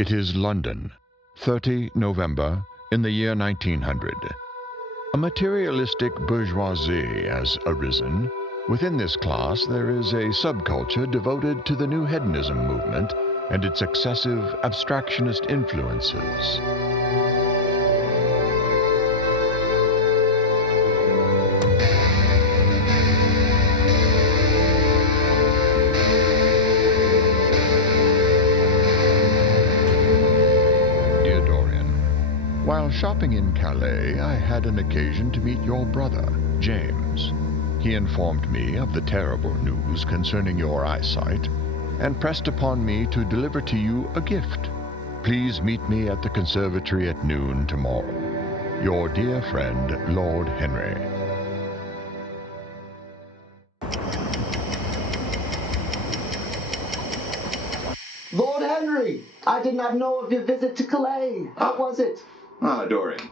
It is London, 30 November, in the year 1900. A materialistic bourgeoisie has arisen. Within this class, there is a subculture devoted to the new hedonism movement and its excessive abstractionist influences. Dear Dorian, while shopping in Calais, I had an occasion to meet your brother, James. He informed me of the terrible news concerning your eyesight and pressed upon me to deliver to you a gift. Please meet me at the conservatory at noon tomorrow. Your dear friend, Lord Henry. Lord Henry, I did not know of your visit to Calais. How was it? Dorian.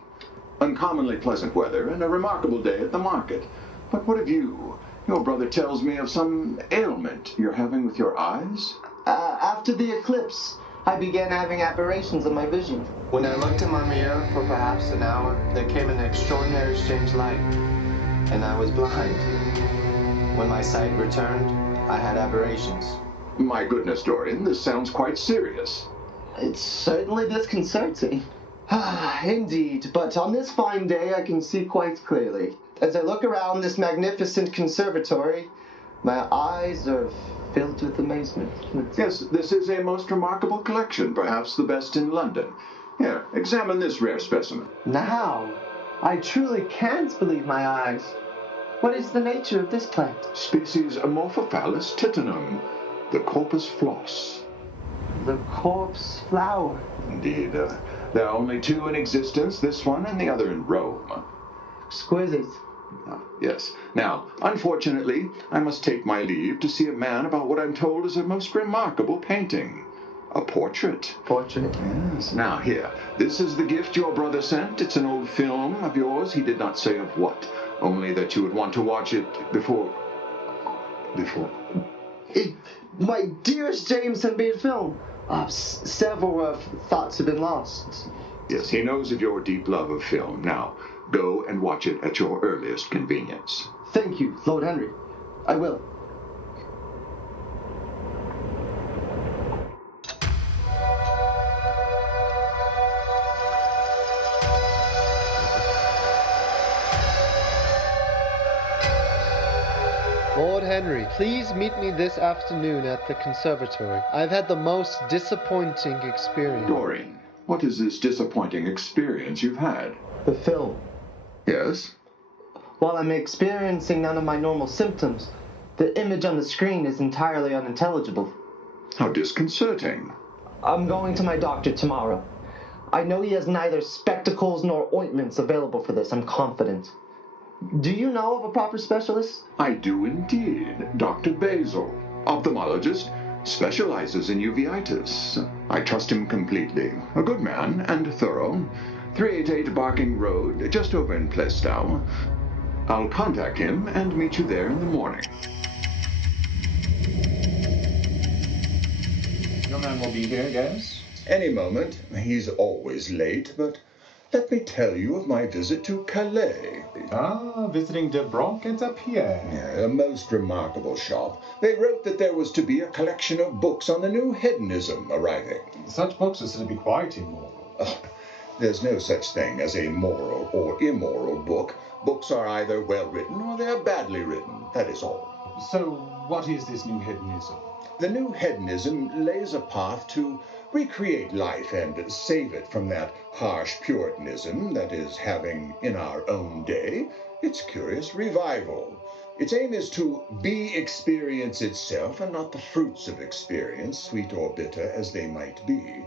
Uncommonly pleasant weather and a remarkable day at the market. But what of you? Your brother tells me of some ailment you're having with your eyes? After the eclipse, I began having aberrations of my vision. When I looked in my mirror for perhaps an hour, there came an extraordinary strange light, and I was blind. When my sight returned, I had aberrations. My goodness, Dorian, this sounds quite serious. It's certainly disconcerting. Indeed, but on this fine day I can see quite clearly. As I look around this magnificent conservatory, my eyes are filled with amazement. Yes, this is a most remarkable collection, perhaps the best in London. Here, examine this rare specimen. Now, I truly can't believe my eyes. What is the nature of this plant? Species Amorphophallus titanum, the corpus floss. The corpse flower. Indeed, there are only two in existence, this one and the other in Rome. Exquisite. Yes. Now, unfortunately, I must take my leave to see a man about what I'm told is a most remarkable painting. A portrait. Portrait? Yes. Now, here. This is the gift your brother sent. It's an old film of yours. He did not say of what. Only that you would want to watch it before... My dearest James sent me a film. Several thoughts have been lost. Yes, he knows of your deep love of film. Now, go and watch it at your earliest convenience. Thank you, Lord Henry. I will. Lord Henry, please meet me this afternoon at the conservatory. I've had the most disappointing experience. Dorian, what is this disappointing experience you've had? The film. Yes? While I'm experiencing none of my normal symptoms, the image on the screen is entirely unintelligible. How disconcerting. I'm going to my doctor tomorrow. I know he has neither spectacles nor ointments available for this, I'm confident. Do you know of a proper specialist? I do indeed. Dr. Basil, ophthalmologist, specializes in uveitis. I trust him completely. A good man and thorough. 388 Barking Road, just over in Plaistow. I'll contact him and meet you there in the morning. Your man will be here, yes? Any moment. He's always late, but let me tell you of my visit to Calais. Visiting de Broc et de Pierre. Yeah, a most remarkable shop. They wrote that there was to be a collection of books on the new hedonism arriving. Such books are said to be quite immoral. There's no such thing as a moral or immoral book. Books are either well written or they're badly written. That is all. So, what is this new hedonism? The new hedonism lays a path to recreate life and save it from that harsh Puritanism that is having, in our own day, its curious revival. Its aim is to be experience itself and not the fruits of experience, sweet or bitter as they might be.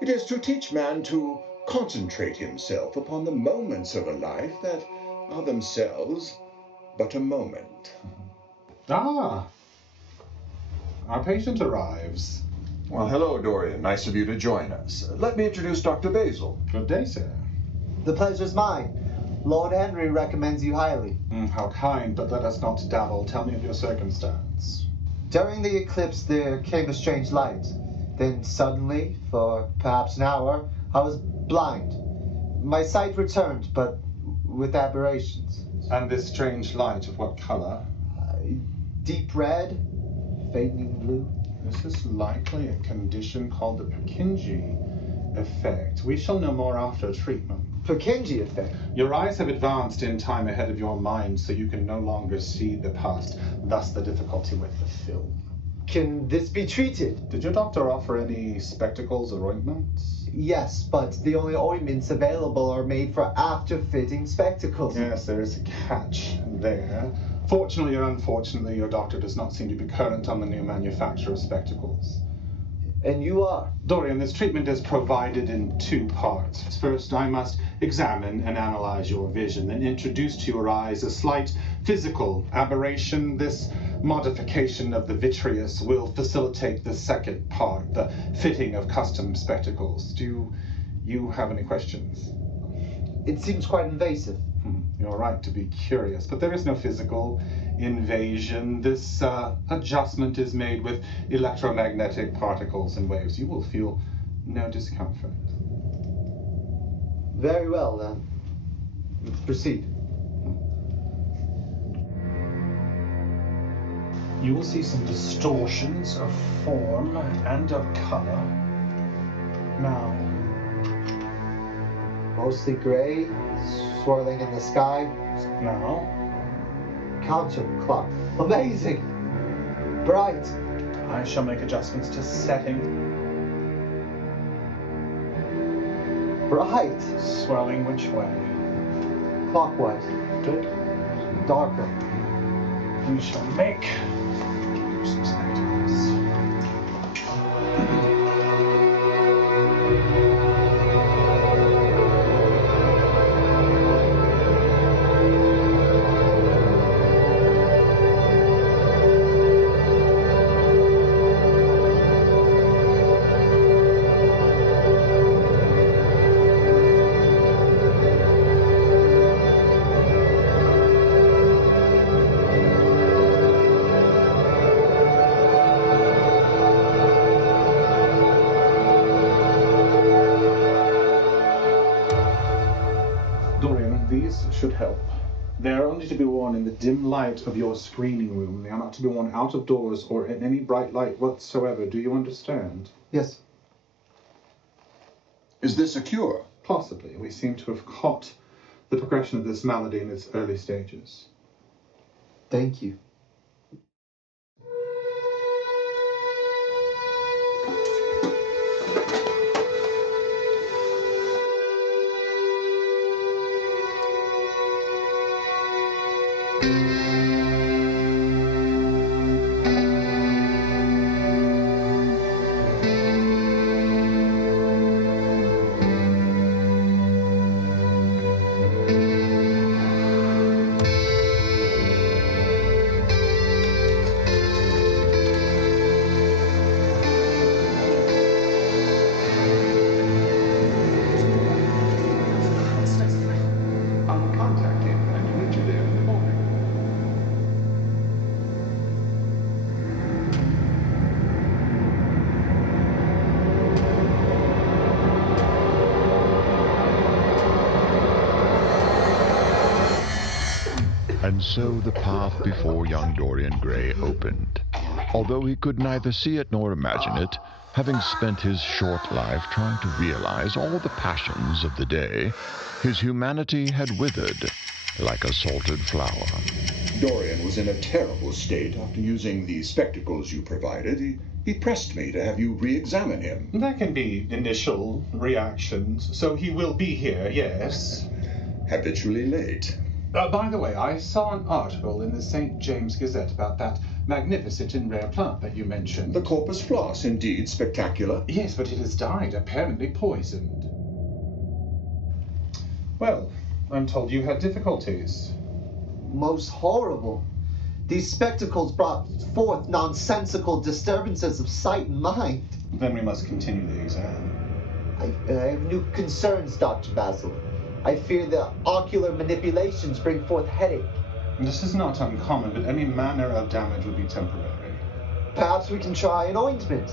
It is to teach man to concentrate himself upon the moments of a life that are themselves but a moment. Our patient arrives. Well, hello, Dorian. Nice of you to join us. Let me introduce Dr. Basil. Good day, sir. The pleasure's mine. Lord Henry recommends you highly. How kind, but let us not dabble. Tell me of your circumstance. During the eclipse, there came a strange light, Then suddenly, for perhaps an hour, I was blind. My sight returned, but with aberrations. And this strange light of what color? Deep red, fading blue. This is likely a condition called the Purkinje effect. We shall know more after treatment. Purkinje effect? Your eyes have advanced in time ahead of your mind, so you can no longer see the past, thus the difficulty with the film. Can this be treated? Did your doctor offer any spectacles or ointments? Yes, but the only ointments available are made for after-fitting spectacles. Yes, there is a catch there. Fortunately or unfortunately, your doctor does not seem to be current on the new manufacture of spectacles. And you are? Dorian, this treatment is provided in two parts. First, I must examine and analyze your vision, then introduce to your eyes a slight physical aberration. This modification of the vitreous will facilitate the second part, the fitting of custom spectacles. Do you have any questions? It seems quite invasive. You're right to be curious, but there is no physical invasion. This adjustment is made with electromagnetic particles and waves. You will feel no discomfort. Very well, then. Let's proceed. You will see some distortions of form and of color. Now, Mostly gray, swirling in the sky. now, Counterclock. Amazing! Bright. I shall make adjustments to setting, Bright. swirling which way. Clockwise. Good. Darker. We shall make some spectacles. Dorian, these should help. They are only to be worn in the dim light of your screening room. They are not to be worn out of doors or in any bright light whatsoever. Do you understand? Yes. Is this a cure? Possibly. We seem to have caught the progression of this malady in its early stages. Thank you. I'll contact him and meet you there in the morning. And so the path before young Dorian Gray opened. Although he could neither see it nor imagine it, having spent his short life trying to realize all the passions of the day, his humanity had withered like a salted flower. Dorian was in a terrible state after using the spectacles you provided. He pressed me to have you re-examine him. There can be initial reactions, so he will be here, yes. Habitually late. By the way, I saw an article in the St. James Gazette about that magnificent and rare plant that you mentioned. The corpus floss, indeed spectacular. Yes, but it has died, apparently poisoned. Well, I'm told you had difficulties. Most horrible. These spectacles brought forth nonsensical disturbances of sight and mind. Then we must continue the exam. I have new concerns, Dr. Basil. I fear the ocular manipulations bring forth headache. This is not uncommon, but any manner of damage would be temporary. Perhaps we can try an ointment.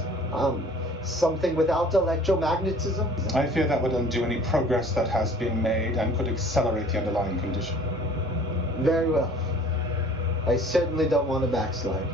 Something without electromagnetism? I fear that would undo any progress that has been made and could accelerate the underlying condition. Very well. I certainly don't want to backslide.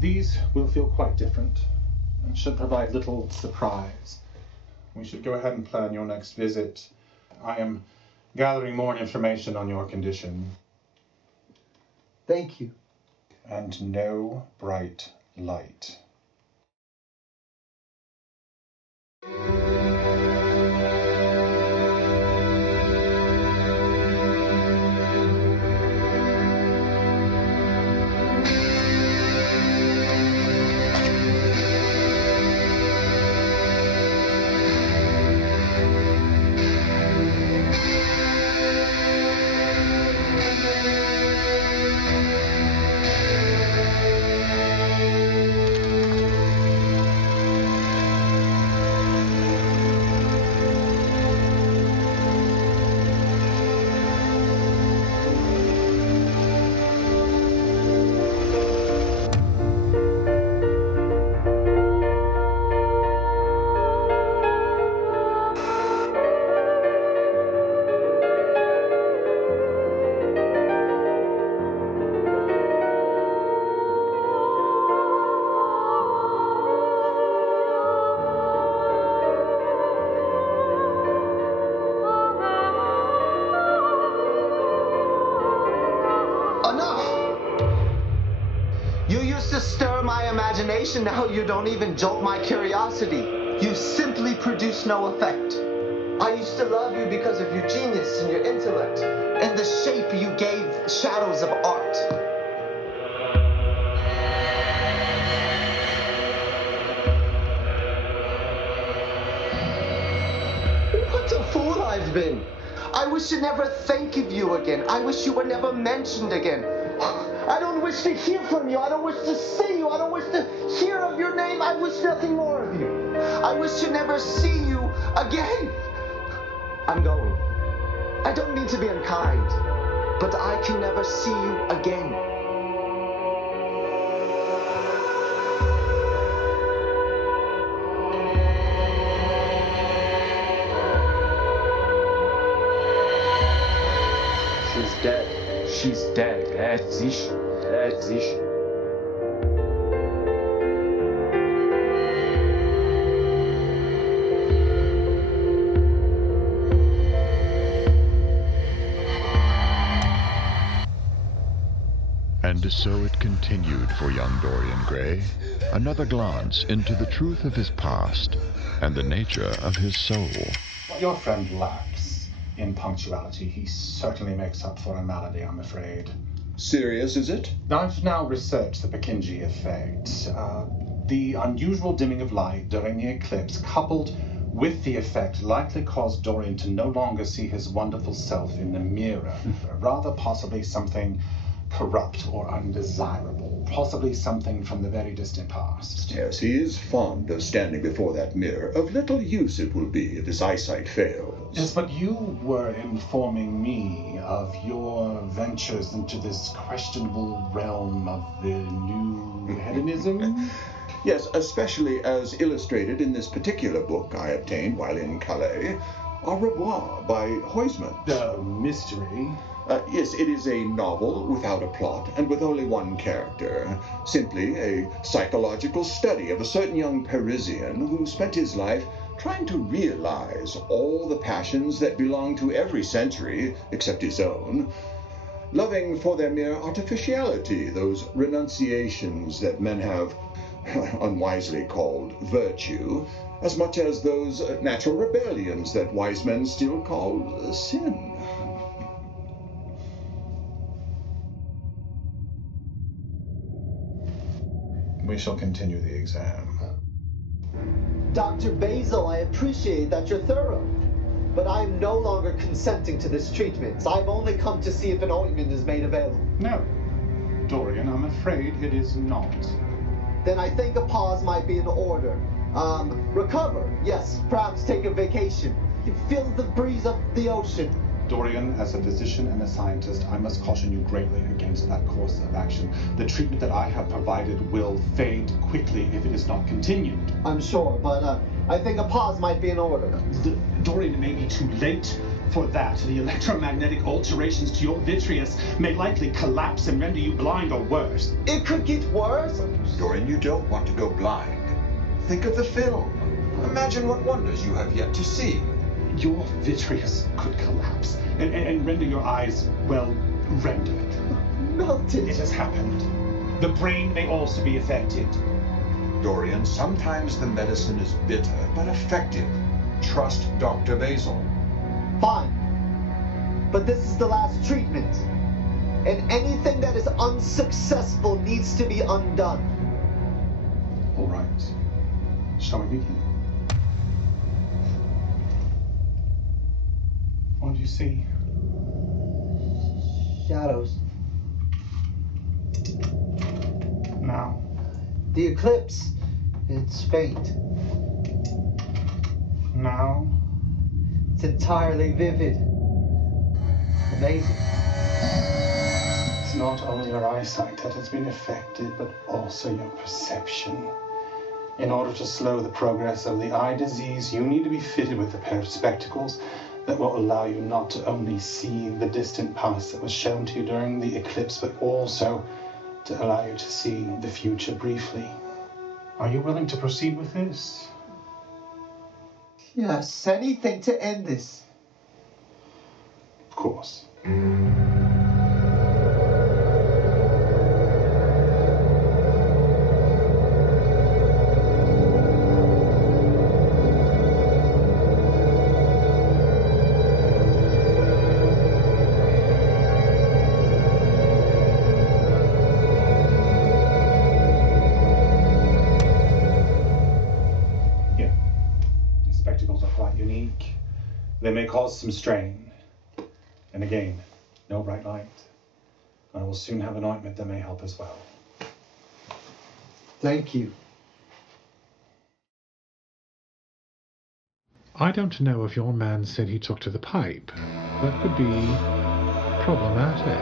These will feel quite different and should provide little surprise. We should go ahead and plan your next visit. I am gathering more information on your condition. Thank you. And no bright light. You used to stir my imagination, now you don't even jolt my curiosity. You simply produce no effect. I used to love you because of your genius and your intellect, and the shape you gave shadows of art. What a fool I've been. I wish to never think of you again. I wish you were never mentioned again. I don't wish to hear from you. I don't wish to see you. I don't wish to hear of your name. I wish nothing more of you. I wish to never see you again. I'm going. I don't mean to be unkind, but I can never see you again. She's dead. She's dead. Sich. And so it continued for young Dorian Gray. Another glance into the truth of his past and the nature of his soul. What your friend lacks in punctuality, he certainly makes up for in malady, I'm afraid. Serious, is it? I've now researched the Purkinje effect. The unusual dimming of light during the eclipse, coupled with the effect, likely caused Dorian to no longer see his wonderful self in the mirror. Rather possibly something corrupt or undesirable, possibly something from the very distant past. Yes, he is fond of standing before that mirror. Of little use it will be if his eyesight fails. Yes, but you were informing me of your ventures into this questionable realm of the new hedonism. Yes, especially as illustrated in this particular book I obtained while in Calais, Au Revoir by Huysmans. The mystery. Yes, it is a novel without a plot and with only one character. Simply a psychological study of a certain young Parisian who spent his life trying to realize all the passions that belong to every century except his own, loving for their mere artificiality those renunciations that men have unwisely called virtue, as much as those natural rebellions that wise men still call sin. we shall continue the exam. Dr. Basil, I appreciate that you're thorough, but I am no longer consenting to this treatment. I've only come to see if an ointment is made available. No, Dorian, I'm afraid it is not. Then I think a pause might be in order. Recover. Yes, perhaps take a vacation. Feel the breeze of the ocean. Dorian, as a physician and a scientist, I must caution you greatly against that course of action. The treatment that I have provided will fade quickly if it is not continued. I'm sure, but I think a pause might be in order. Dorian, it may be too late for that. The electromagnetic alterations to your vitreous may likely collapse and render you blind or worse. It could get worse. Dorian, you don't want to go blind. Think of the film. Imagine what wonders you have yet to see. Your vitreous could collapse and render your eyes, well, rendered. Melted. It has happened. The brain may also be affected. Dorian, sometimes the medicine is bitter but effective. Trust Dr. Basil. Fine. But this is the last treatment. And anything that is unsuccessful needs to be undone. All right. Shall we begin? What do you see? Shadows. Now. The eclipse. It's faint. Now. It's entirely vivid. Amazing. It's not only your eyesight that has been affected, but also your perception. In order to slow the progress of the eye disease, you need to be fitted with a pair of spectacles that will allow you not to only see the distant past that was shown to you during the eclipse, but also to allow you to see the future briefly. Are you willing to proceed with this? Yes, anything to end this. Of course. They may cause some strain. And again, no bright light. I will soon have an ointment that may help as well. Thank you. I don't know if your man said he took to the pipe. That could be problematic.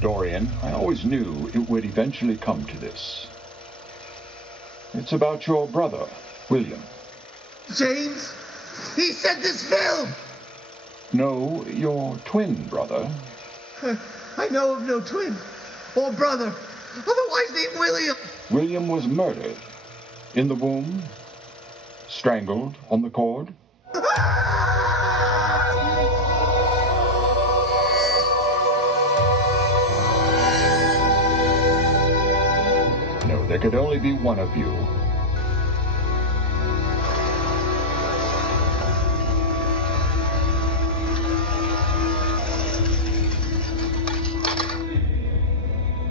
Dorian, I always knew it would eventually come to this. It's about your brother, William. James, he said this film! No, your twin brother. I know of no twin or brother, otherwise named William. William was murdered. In the womb. Strangled on the cord. No, there could only be one of you.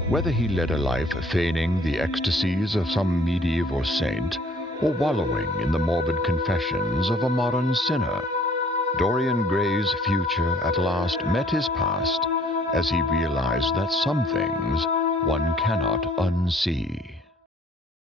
Whether he led a life feigning the ecstasies of some medieval saint, or wallowing in the morbid confessions of a modern sinner, Dorian Gray's future at last met his past as he realized that some things one cannot unsee.